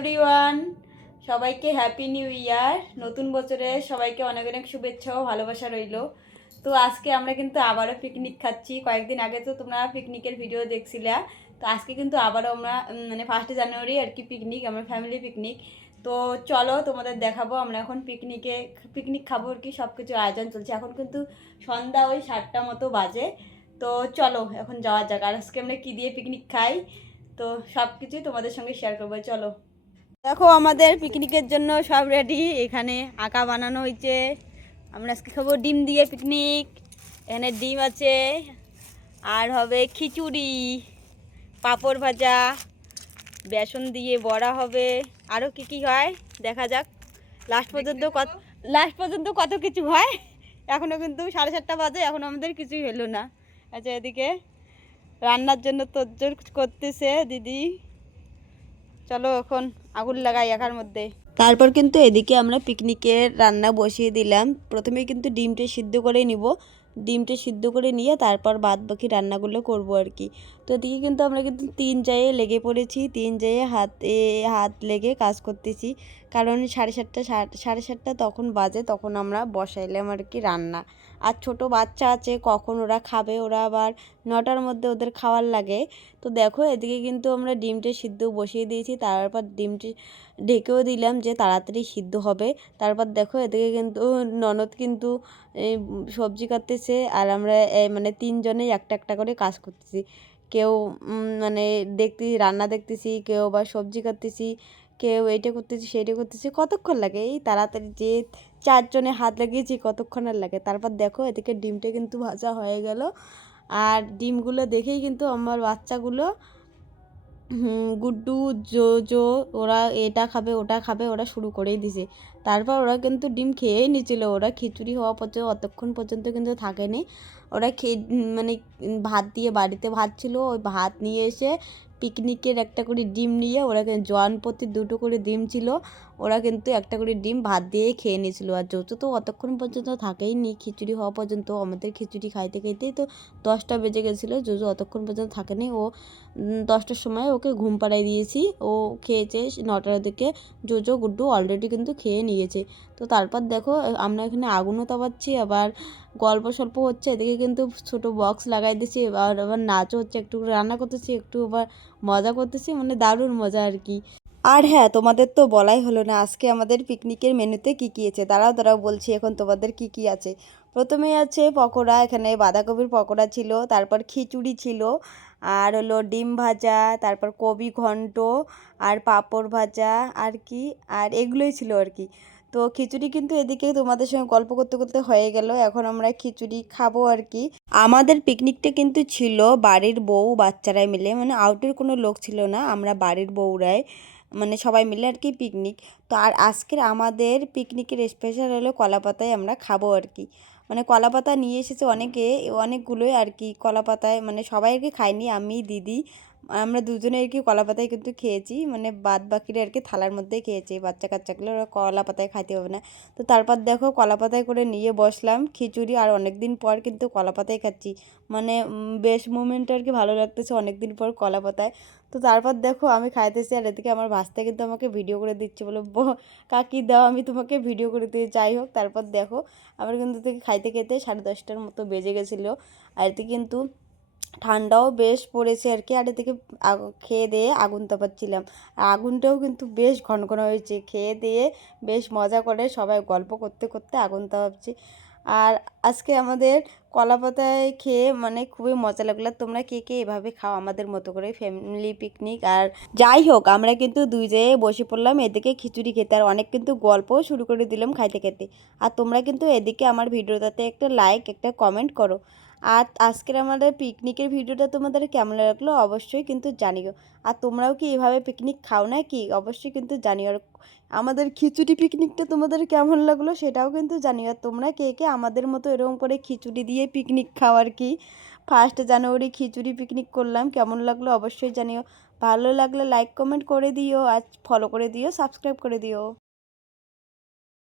Everyone, সবাইকে happy new year. নতুন বছরে সবাইকে অনেক অনেক শুভেচ্ছা ও ভালোবাসা রইল। তো আজকে আমরা কিন্তু আবারও পিকনিক খাচ্ছি। কয়েকদিন আগে তো তোমরা পিকনিকের ভিডিও দেখছিলে। তো আজকে কিন্তু আবারও আমরা মানে 1 জানুয়ারি আর কি পিকনিক, আমরা ফ্যামিলি পিকনিক। তো চলো তোমাদের দেখাবো আমরা এখন পিকনিক খাবো আর কি, সব কিছু আয়োজন চলছে। এখন কিন্তু সন্ধ্যা ওই 7টা মতো বাজে। তো চলো এখন যাওয়া যাক। আর আজকে আমরা কী দিয়ে পিকনিক খাই তো সব কিছুই তোমাদের সঙ্গে শেয়ার করবো। চলো দেখো, আমাদের পিকনিকের জন্য সব রেডি। এখানে আঁকা বানানো হয়েছে। আমরা আজকে খাবো ডিম দিয়ে পিকনিক। এখানে ডিম আছে, আর হবে খিচুড়ি, পাঁপড় ভাজা, বেসন দিয়ে বড়া হবে, আরও কি কি হয় দেখা যাক। লাস্ট পর্যন্ত কত কিছু হয়। এখনও কিন্তু 7:30 বাজে, এখন আমাদের কিছুই হলো না। আচ্ছা, এদিকে রান্নার জন্য তোড়জোড় করতেছে দিদি। চলো এখন আগুন লাগাই একার মধ্যে। তারপর কিন্তু এদিকে আমরা পিকনিকের রান্না বসিয়ে দিলাম। প্রথমে কিন্তু ডিমটা সিদ্ধ করে নিব। ডিমটা সিদ্ধ করে নিয়ে তারপর বাদ বাকি রান্নাগুলো করব আর কি। তো এদিকে কিন্তু আমরা কিন্তু 3 জায়গায় লেগে পড়েছি, 3 জায়গায় হাত লেগে কাজ করতেছি। কারণ 7:30 তখন বাজে, তখন আমরা বসাইলাম আর কি রান্না। আর ছোট বাচ্চা আছে, কখন ওরা খাবে, ওরা আবার 9টার মধ্যে ওদের খাওয়ার লাগে। তো দেখো এদিকে কিন্তু আমরা ডিমটা সিদ্ধ বসিয়ে দিয়েছি। তারপর ডিমটি ঢেকেও দিলাম যে তাড়াতাড়ি সিদ্ধ হবে। তারপর দেখো এদিকে কিন্তু ননদ কিন্তু সবজি কাটতেছে, আর আমরা মানে 3 জনেই একটা একটা করে কাজ করতেছি। কেউ মানে রান্না দেখতেছি, কেউ বা সবজি কাটতেছি, কেউ এইটা করতেছি সেইটা করতেছি। কতক্ষণ লাগে এই তাড়াতাড়ি যে 4 জনে হাত লাগিয়েছি, কতক্ষণ আর লাগে। তারপর দেখো এদিকে ডিমটা কিন্তু ভাজা হয়ে গেল। আর ডিমগুলো দেখেই কিন্তু আমার বাচ্চাগুলো গুড্ডু, জো ওরা এটা খাবে ওটা খাবে, ওরা শুরু করেই দিছে। তারপর ওরা কিন্তু ডিম খেয়েই নিয়েছিল। ওরা খিচুড়ি হওয়া পর্যন্ত অতক্ষণ পর্যন্ত কিন্তু থাকেনি। ওরা খেয়ে মানে ভাত দিয়ে, বাড়িতে ভাত ছিল, ওই ভাত নিয়ে এসে পিকনিকের একটা করে ডিম নিয়ে ওরা জোয়ান প্রতি 2টো করে ডিম ছিল, ওরা কিন্তু একটা করে ডিম ভাত দিয়ে খেয়ে নিয়েছিল। আর যৌথ তো অতক্ষণ পর্যন্ত থাকেই নি খিচুড়ি হওয়া পর্যন্ত। আমাদের খিচুড়ি খাইতে খাইতেই তো 10টা বেজে গেছিলো। যৌথ অতক্ষণ পর্যন্ত থাকেনি। ও 10টার সময় ওকে ঘুম পাড়াই দিয়েছি, ও খেয়েছে 9টার দিকে। জোজো গুড্ডু অলরেডি কিন্তু খেয়ে নিয়েছে। তো তারপর দেখো আমরা এখানে আগুনও তাপাচ্ছি, আবার গল্প স্বল্প হচ্ছে। এদিকে কিন্তু ছোট বক্স লাগাই দিয়েছি, আবার নাচও হচ্ছে। একটু রান্না করতেছি, একটু আবার মজা করতেছি, মানে দারুণ মজা আর কি। আর হ্যাঁ, তোমাদের তো বলাই হলো না আজকে আমাদের পিকনিকের মেনুতে কী কী আছে। দাঁড়াও বলছি এখন তোমাদের কী কী আছে। প্রথমেই আছে পকোড়া, এখানে বাঁধাকপির পকোড়া ছিল, তারপর খিচুড়ি ছিল, আর হলো ডিম ভাজা, তারপর কবি ঘন্ট, আর পাঁপড় ভাজা, আর কি, আর এগুলোই ছিল আর কি। তো খিচুড়ি কিন্তু এদিকে তোমাদের সঙ্গে গল্প করতে করতে হয়ে গেল। এখন আমরা খিচুড়ি খাবো আর কি। আমাদের পিকনিকটা কিন্তু ছিল বাড়ির বউ বাচ্চারাই মিলে, মানে আউটের কোনো লোক ছিল না, আমরা বাড়ির বউরাই মানে সবাই মিলে আর কি পিকনিক। তো আর আজকের আমাদের পিকনিকের স্পেশাল হলো কলাপাতায় আমরা খাবো আর কি। মানে কলাপাতা নিয়ে এসেছে অনেকগুলোই আর কি। কলাপাতায় মানে সবাই আর কি খাইনি, আমি দিদি আমরা দুজনে আর কি কলাপাতায় কিন্তু খেয়েছি, মানে বাদ বাকিরা আর কি থালার মধ্যেই খেয়েছি। বাচ্চা কাচ্চাগুলো ওরা কলাপাতায় খাইতে হবে না। তো তারপর দেখো কলাপাতায় করে নিয়ে বসলাম খিচুড়ি। আর অনেক দিন পর কিন্তু কলাপাতায় খাচ্ছি, মানে বেশ মোমেন্ট আর কি, ভালো লাগতেছে অনেক দিন পর কলাপাতায়। তো তারপর দেখো আমি খাইতেছি, আর এদিকে আমার ভাস্তা কিন্তু আমাকে ভিডিও করে দিচ্ছে, বলে কাকি দাও আমি তোমাকে ভিডিও করে দিয়ে। যাই হোক, তারপর দেখো আমার কিন্তু থেকে খাইতে খেতে 10:30টার মতো বেজে গেছিলো। আর এতে কিন্তু ঠান্ডাও বেশ পড়েছে আর কি। আর এদিকে খেয়ে দিয়ে আগুন তাপাচ্ছিলাম। আর আগুনটাও কিন্তু বেশ ঘন ঘন হয়েছে। খেয়ে দিয়ে বেশ মজা করে সবাই গল্প করতে করতে আগুন তাপাচ্ছি। আর আজকে আমাদের কলাপাতায় খেয়ে মানে খুবই মজা লাগলো। তোমরা কে কে এভাবে খাও আমাদের মতো করে ফ্যামিলি পিকনিক। আর যাই হোক, আমরা কিন্তু 2 জায়গায় বসে পড়লাম এদিকে খিচুড়ি খেতে, আর অনেক কিন্তু গল্পও শুরু করে দিলাম খাইতে খেতে। আর তোমরা কিন্তু এদিকে আমার ভিডিওটাতে একটা লাইক একটা কমেন্ট করো। আর আজকের আমাদের পিকনিকের ভিডিওটা তোমাদের কেমন লাগলো অবশ্যই কিন্তু জানিও। আর তোমরাও কি এভাবে পিকনিক খাও না কি অবশ্যই কিন্তু জানিও। আর আমাদের খিচুড়ি পিকনিকটা তোমাদের কেমন লাগলো সেটাও কিন্তু জানিও। আর তোমরা কে কে আমাদের মতো এরকম করে খিচুড়ি দিয়ে পিকনিক খাও আর কি। 1 জানুয়ারি খিচুড়ি পিকনিক করলাম, কেমন লাগলো অবশ্যই জানিও। ভালো লাগলে লাইক কমেন্ট করে দিও, আর ফলো করে দিও, সাবস্ক্রাইব করে দিও।